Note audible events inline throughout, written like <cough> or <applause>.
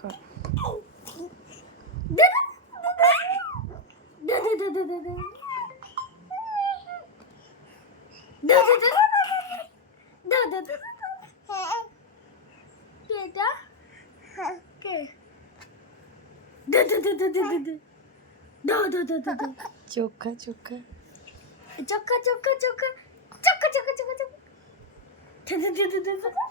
거. 조카 조카. 조카 조카 조카. 조카 조카 조카 조카. 조카 조카 조카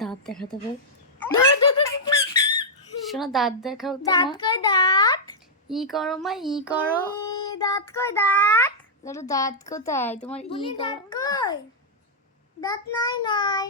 দাঁত দেখাতে পার। শোনা দাঁত দেখাও তো দাঁত। কই দাঁত? ই করো মা ই করো। দাঁত কই দাঁত? ধরো দাঁত কোথায়? তোমার ই দাঁত কই? দাঁত নাই নাই।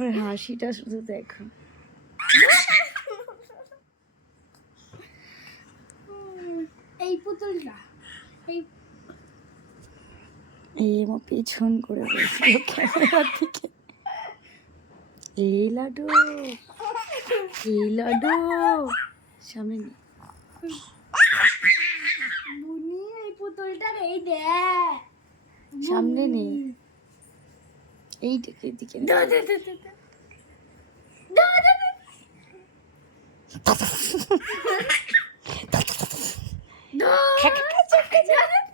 ওর হাসিটা শুধু দেখো। এই পুতুলটা এই এই আমার পেছন করে বসল ক্যামেরার দিকে এই লাডু এই লাডু। সামনে নে। বুনি এই পুতুলটা এই দে। সামনে নে। এইটাকে দিকে নে। দা। <laughs> দা দা